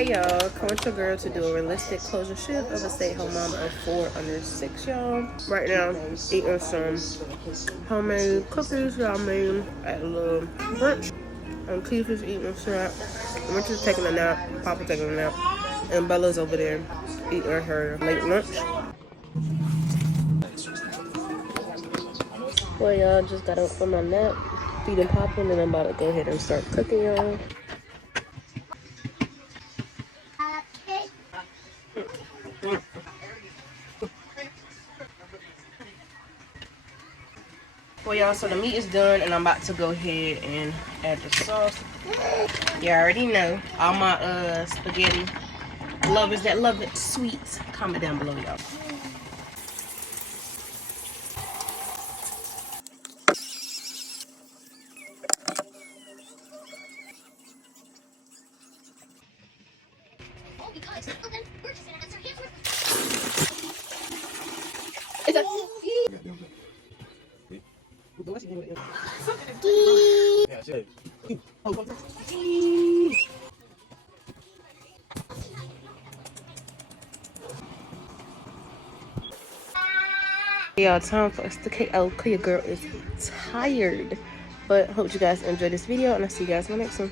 Hey y'all, come with your girl to do a realistic closure shift of a stay-at-home mom of 4 under 6, y'all. Right now, eating some homemade cookies y'all made at a little brunch. And Keith is eating snack. Winter's taking a nap, Papa taking a nap, and Bella's over there eating her late lunch. Well, y'all just got up from my nap, feeding Papa, and then I'm about to go ahead and start cooking, y'all. Well, y'all, so the meat is done, and I'm about to go ahead and add the sauce. You already know, all my spaghetti lovers that love it sweet, comment down below, y'all. Y'all, time for us to KO. Your girl is tired, but hope you guys enjoy this video, and I'll see you guys in the next one.